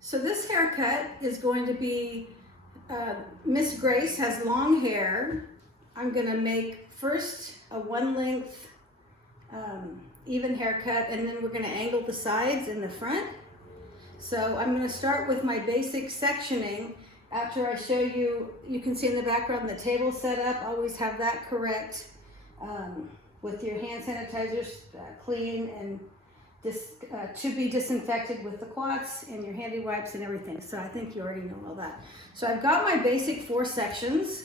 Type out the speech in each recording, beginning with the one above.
So this haircut is going to be, Miss Grace has long hair. I'm gonna make first a one length even haircut, and then we're gonna angle the sides and the front. So I'm gonna start with my basic sectioning. After I show you, you can see in the background the table set up. Always have that correct with your hand sanitizers clean and to be disinfected with the cloths and your handy wipes and everything. So I think you already know all that. So I've got my basic 4 sections.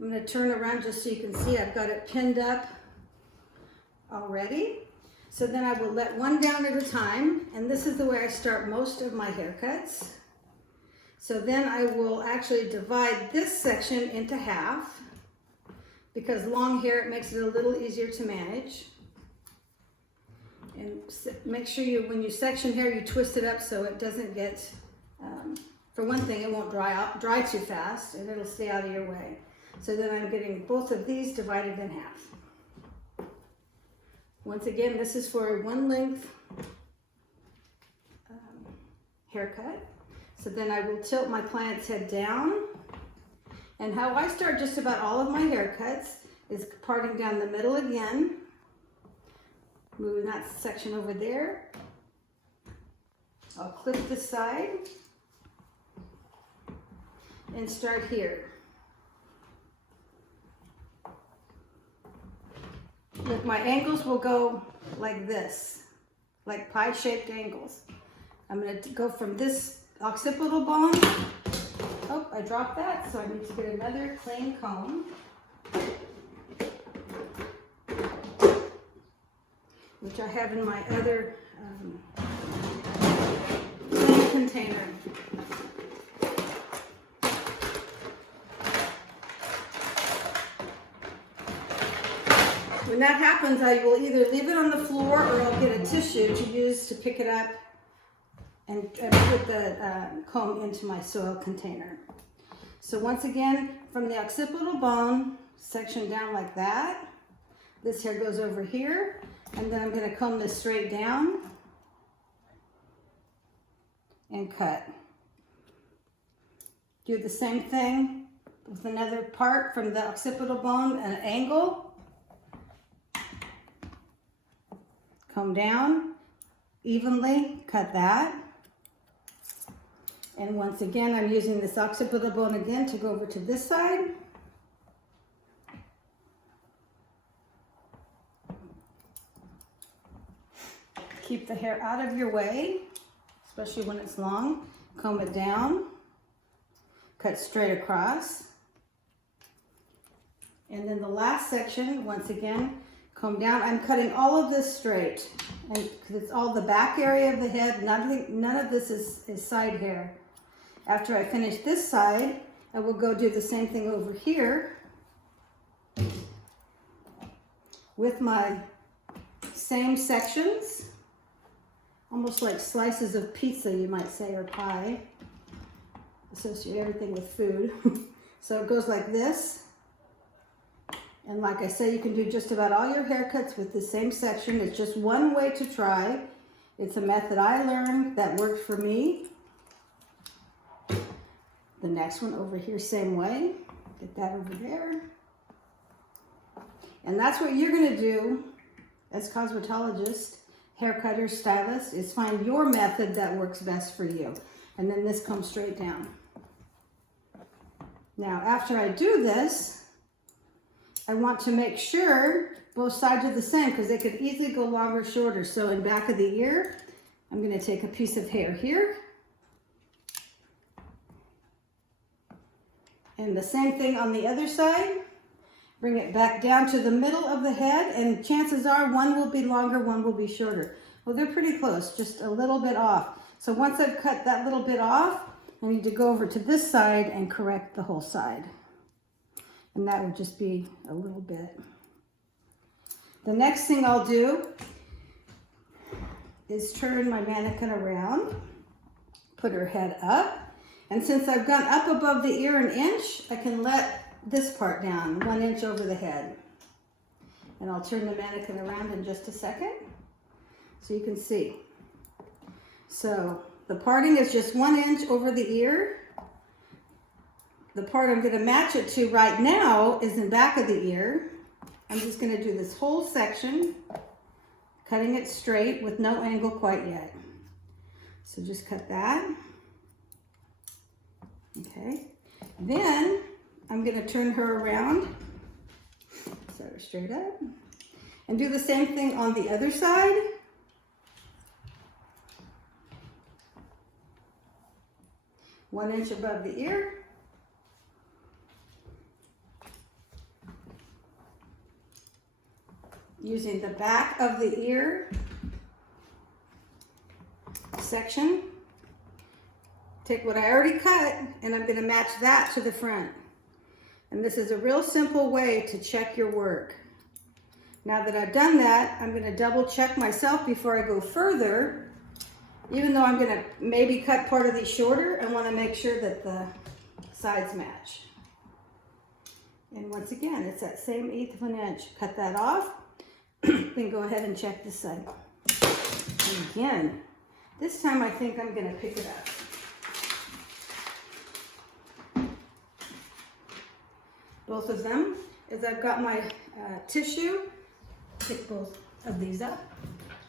I'm going to turn around just so you can see I've got it pinned up already. So then I will let one down at a time, and this is the way I start most of my haircuts. So then I will actually divide this section into half, because long hair, it makes it a little easier to manage. And make sure when you section hair, you twist it up so it doesn't get, for one thing, it won't dry too fast, and it'll stay out of your way. So then I'm getting both of these divided in half. Once again, this is for a one length haircut. So then I will tilt my client's head down. And how I start just about all of my haircuts is parting down the middle again, moving that section over there. I'll clip this side and start here. Look, my angles will go like this, like pie-shaped angles. I'm going to go from this occipital bone. Oh, I dropped that, so I need to get another clean comb, which I have in my other clean container. When that happens, I will either leave it on the floor or I'll get a tissue to use to pick it up and put the comb into my soil container. So once again, from the occipital bone, section down like that. This hair goes over here, and then I'm going to comb this straight down and cut. Do the same thing with another part from the occipital bone, an angle. Comb down evenly, cut that. And once again, I'm using this occipital bone again to go over to this side. Keep the hair out of your way, especially when it's long. Comb it down, cut straight across. And then the last section, once again, comb down. I'm cutting all of this straight, and because it's all the back area of the head. None of this is side hair. After I finish this side, I will go do the same thing over here with my same sections, almost like slices of pizza, you might say, or pie. Associate everything with food. So it goes like this. And like I said, you can do just about all your haircuts with the same section. It's just one way to try. It's a method I learned that worked for me. The next one over here, same way. Get that over there. And that's what you're going to do as cosmetologist, haircutter, stylist, is find your method that works best for you. And then this comes straight down. Now, after I do this, I want to make sure both sides are the same, because they could easily go longer or shorter. So in back of the ear, I'm going to take a piece of hair here. And the same thing on the other side. Bring it back down to the middle of the head, and chances are one will be longer, one will be shorter. Well, they're pretty close, just a little bit off. So once I've cut that little bit off, I need to go over to this side and correct the whole side. And that would just be a little bit. The next thing I'll do is turn my mannequin around, put her head up. And since I've gone up above the ear an inch, I can let this part down 1 inch over the head. And I'll turn the mannequin around in just a second so you can see. So The parting is just 1 inch over the ear. The part I'm going to match it to right now is in back of the ear. I'm just going to do this whole section, cutting it straight with no angle quite yet. So just cut that. Okay. Then I'm going to turn her around, set her straight up, and do the same thing on the other side. One inch above the ear. Using the back of the ear section. Take what I already cut and I'm going to match that to the front. And this is a real simple way to check your work. Now that I've done that, I'm going to double check myself before I go further. Even though I'm going to maybe cut part of these shorter, I want to make sure that the sides match. And once again, it's that same 1/8 of an inch. Cut that off. Then go ahead and check this side. And again, this time I think I'm going to pick it up. Both of them, as I've got my tissue, pick both of these up,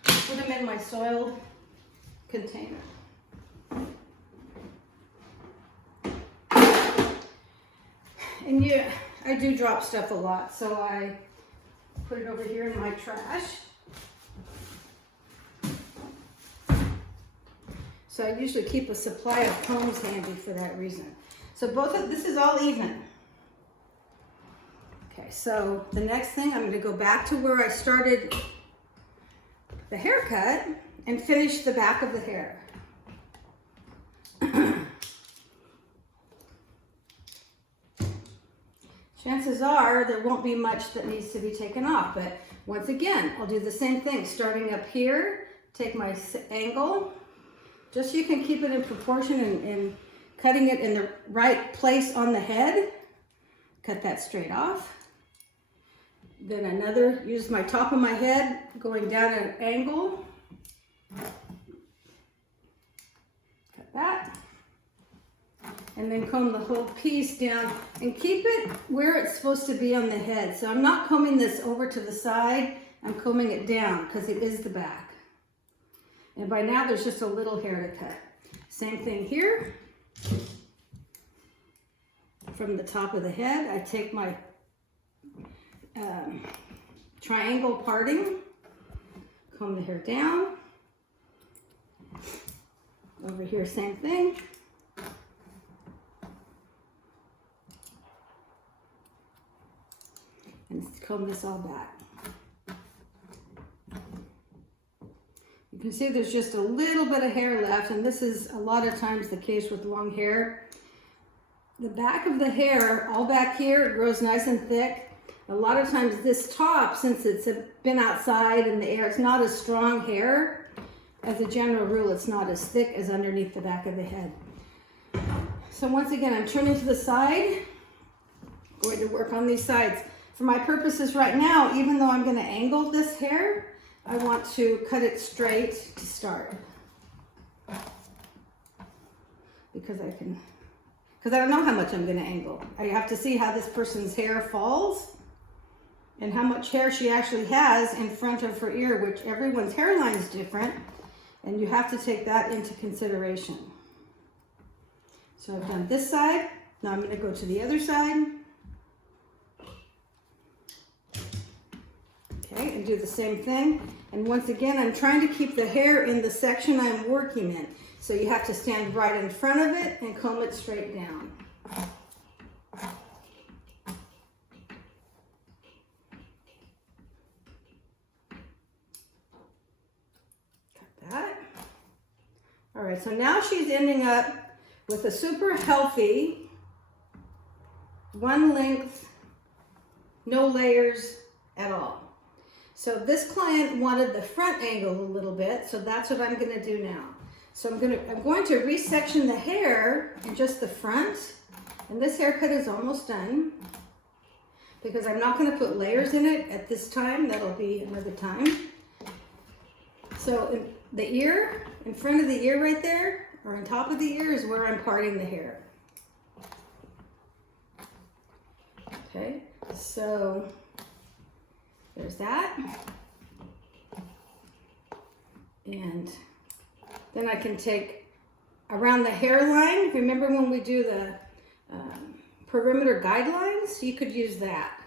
put them in my soiled container. And yeah, I do drop stuff a lot, so I put it over here in my trash. So I usually keep a supply of combs handy for that reason. So this is all even. Okay, so the next thing, I'm going to go back to where I started the haircut and finish the back of the hair. Chances are there won't be much that needs to be taken off, but once again, I'll do the same thing. Starting up here, take my angle, just so you can keep it in proportion and cutting it in the right place on the head. Cut that straight off. Then use my top of my head, going down at an angle. Cut that. And then comb the whole piece down and keep it where it's supposed to be on the head. So I'm not combing this over to the side, I'm combing it down because it is the back. And by now there's just a little hair to cut. Same thing here. From the top of the head, I take my triangle parting, comb the hair down. Over here, same thing. And comb this all back. You can see there's just a little bit of hair left, and this is a lot of times the case with long hair. The back of the hair, all back here, it grows nice and thick. A lot of times this top, since it's been outside in the air, it's not as strong hair. As a general rule, it's not as thick as underneath the back of the head. So once again, I'm turning to the side, going to work on these sides. For my purposes right now, even though I'm going to angle this hair, I want to cut it straight to start. Because I don't know how much I'm going to angle. I have to see how this person's hair falls and how much hair she actually has in front of her ear, which everyone's hairline is different, and you have to take that into consideration. So I've done this side. Now I'm going to go to the other side. Okay, and do the same thing. And once again, I'm trying to keep the hair in the section I'm working in. So you have to stand right in front of it and comb it straight down. Cut that. All right, so now she's ending up with a super healthy, one length, no layers at all. So this client wanted the front angle a little bit, so that's what I'm going to do now. So I'm going to resection the hair in just the front, and this haircut is almost done because I'm not going to put layers in it at this time. That'll be another time. So the ear, in front of the ear right there, or on top of the ear is where I'm parting the hair. Okay, so there's that. And then I can take around the hairline. Remember when we do the perimeter guidelines? You could use that.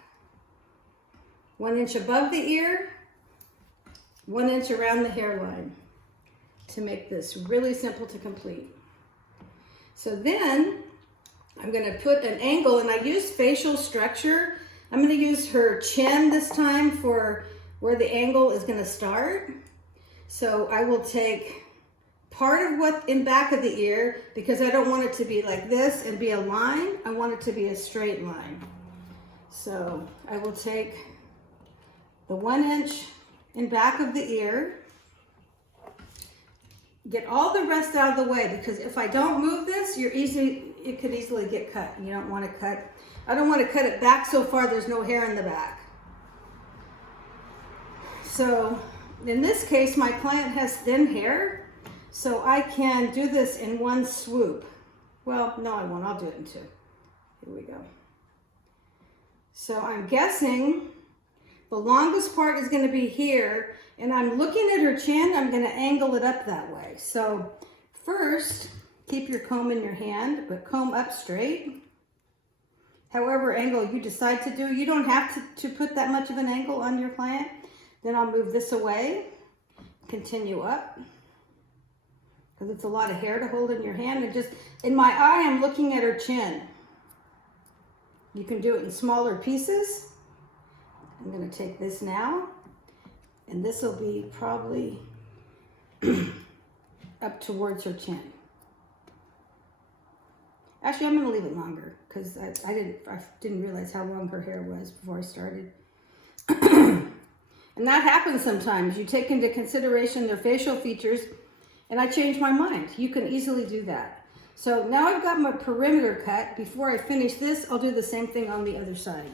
1 inch above the ear, 1 inch around the hairline to make this really simple to complete. So then I'm going to put an angle, and I use facial structure. I'm going to use her chin this time for where the angle is going to start. So I will take part of what in back of the ear, because I don't want it to be like this and be a line. I want it to be a straight line. So I will take the 1 inch in back of the ear, get all the rest out of the way, because if I don't move this, it could easily get cut. You don't want to cut, I don't want to cut it back so far there's no hair in the back. So in this case, my client has thin hair, so I can do this in one swoop. Well, no, I won't. I'll do it in two. Here we go. So I'm guessing the longest part is going to be here, and I'm looking at her chin. I'm going to angle it up that way. So first, keep your comb in your hand, but comb up straight. However angle you decide to do, you don't have to put that much of an angle on your client. Then I'll move this away, continue up, because it's a lot of hair to hold in your hand. And just in my eye, I'm looking at her chin. You can do it in smaller pieces. I'm going to take this now, and this will be probably up towards her chin. Actually, I'm going to leave it longer because I didn't realize how long her hair was before I started. And that happens sometimes. You take into consideration their facial features, and I change my mind. You can easily do that. So now I've got my perimeter cut. Before I finish this, I'll do the same thing on the other side.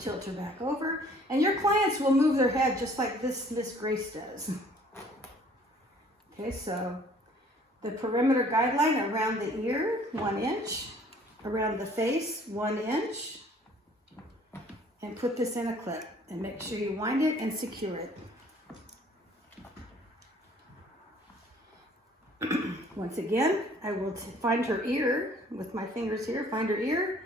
Tilt her back over. And your clients will move their head just like this Miss Grace does. Okay, so the perimeter guideline around the ear, 1 inch. Around the face, 1 inch. And put this in a clip. And make sure you wind it and secure it. Once again, I will find her ear with my fingers here. Find her ear.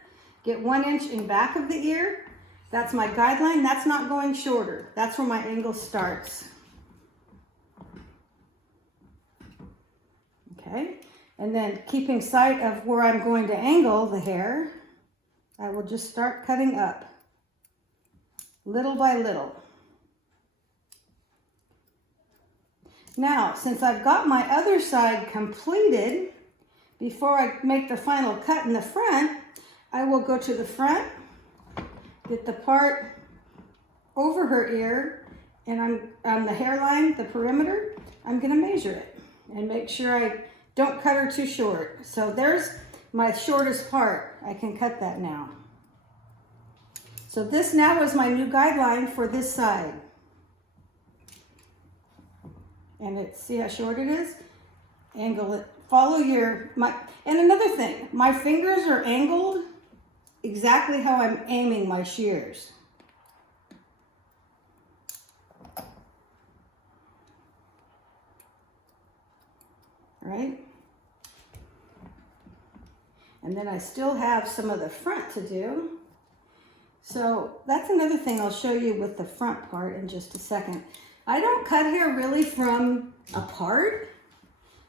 Get 1 inch in back of the ear. That's my guideline. That's not going shorter. That's where my angle starts. Okay. And then keeping sight of where I'm going to angle the hair, I will just start cutting up. Little by little. Now, since I've got my other side completed, before I make the final cut in the front, I will go to the front, get the part over her ear, and I'm on the hairline, the perimeter, I'm going to measure it and make sure I don't cut her too short. So there's my shortest part. I can cut that now. So this now is my new guideline for this side. And see how short it is? Angle it. Follow and another thing, my fingers are angled exactly how I'm aiming my shears. All right? And then I still have some of the front to do. So that's another thing I'll show you with the front part in just a second. I don't cut hair really from apart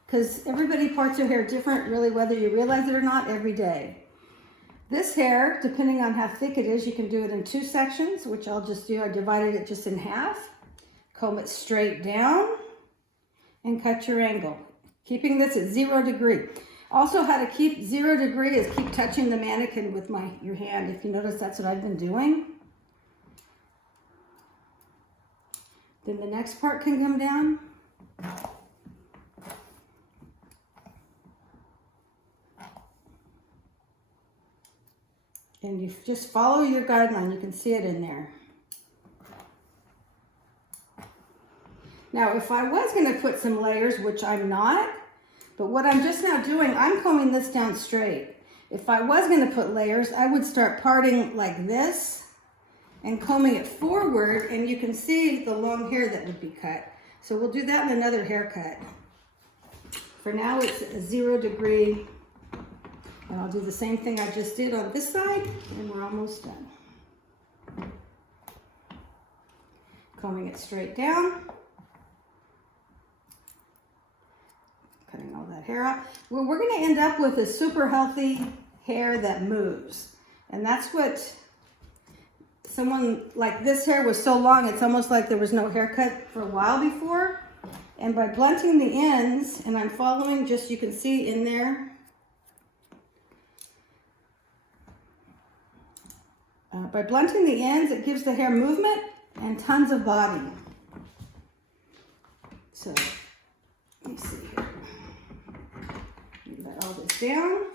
because everybody parts their hair different, really, whether you realize it or not, every day. This hair, depending on how thick it is, you can do it in 2 sections, which I'll just do. I divided it just in half. Comb it straight down and cut your angle, keeping this at 0 degree. Also, how to keep 0 degree is keep touching the mannequin with your hand. If you notice, that's what I've been doing. Then the next part can come down. And you just follow your guideline. You can see it in there. Now, if I was gonna put some layers, which I'm not, but what I'm just now doing, I'm combing this down straight. If I was gonna put layers, I would start parting like this and combing it forward, and you can see the long hair that would be cut. So we'll do that in another haircut. For now, it's a 0 degree, and I'll do the same thing I just did on this side, and we're almost done. Combing it straight down. Cutting all that hair out. Well, we're gonna end up with a super healthy hair that moves. And that's what someone like this hair was so long, it's almost like there was no haircut for a while before. And by blunting the ends, and I'm following, just you can see in there, by blunting the ends, it gives the hair movement and tons of body. So, let me see here. Let all this down.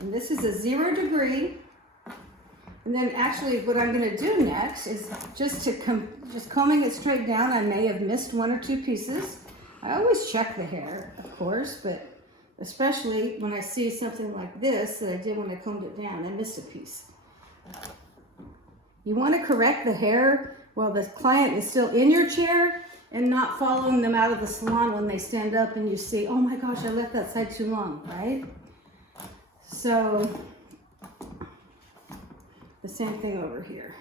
And this is a 0 degree. And then actually what I'm gonna do next is just combing it straight down. I may have missed 1 or 2 pieces. I always check the hair, of course, but especially when I see something like this that I did when I combed it down, I missed a piece. You want to correct the hair while the client is still in your chair and not following them out of the salon when they stand up and you see, oh my gosh, I left that side too long, right? So the same thing over here.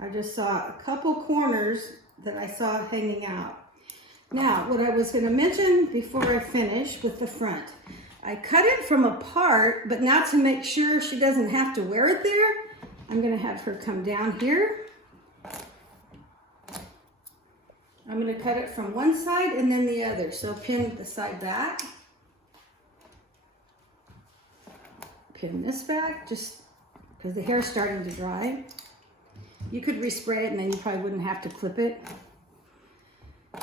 I just saw a couple corners that I saw hanging out. Now, what I was going to mention before I finish with the front, I cut it from a part, but now to make sure she doesn't have to wear it there, I'm going to have her come down here. I'm going to cut it from one side and then the other. So pin the side back. Pin this back, just because the hair is starting to dry. You could respray it and then you probably wouldn't have to clip it.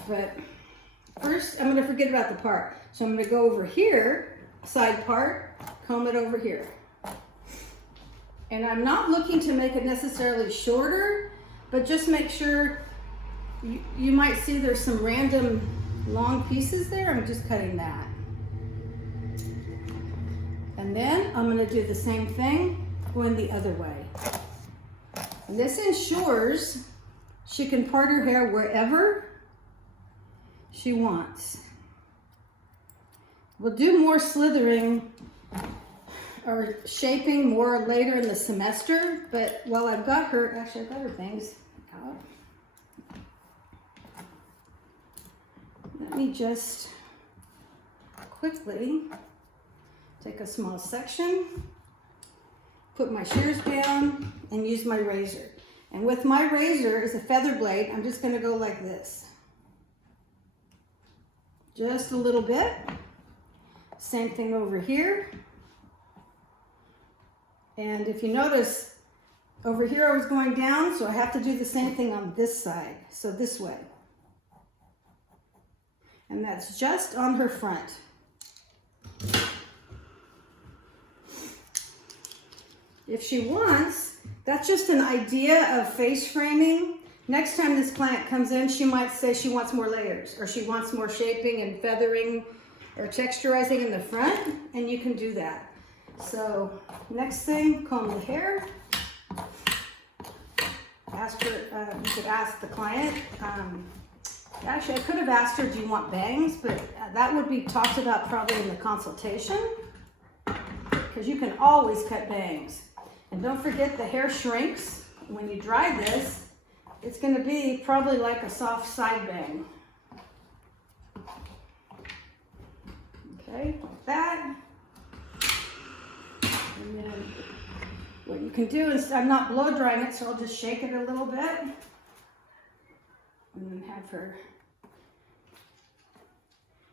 But first, I'm going to forget about the part. So I'm going to go over here, side part, comb it over here. And I'm not looking to make it necessarily shorter, but just make sure you might see there's some random long pieces there. I'm just cutting that. And then I'm going to do the same thing going the other way. And this ensures she can part her hair wherever she wants. We'll do more slithering or shaping more later in the semester, but while I've got her, actually I've got her bangs out. Let me just quickly take a small section, put my shears down, and use my razor. And with my razor is a feather blade, I'm just gonna go like this. Just a little bit. Same thing over here. And if you notice, over here I was going down, so I have to do the same thing on this side. So this way. And that's just on her front. If she wants, that's just an idea of face framing. Next time this client comes in, she might say she wants more layers, or she wants more shaping and feathering or texturizing in the front, and you can do that. So next thing, comb the hair. Ask her, you could ask the client. Actually, I could have asked her, do you want bangs? But that would be talked about probably in the consultation, because you can always cut bangs. And don't forget, the hair shrinks. When you dry this, it's going to be probably like a soft side bang. Okay, like that. And then what you can do is, I'm not blow drying it, so I'll just shake it a little bit. And then have her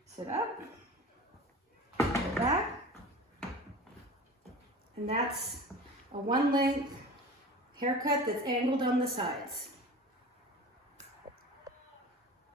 sit up, go back. And that's a one length haircut that's angled on the sides.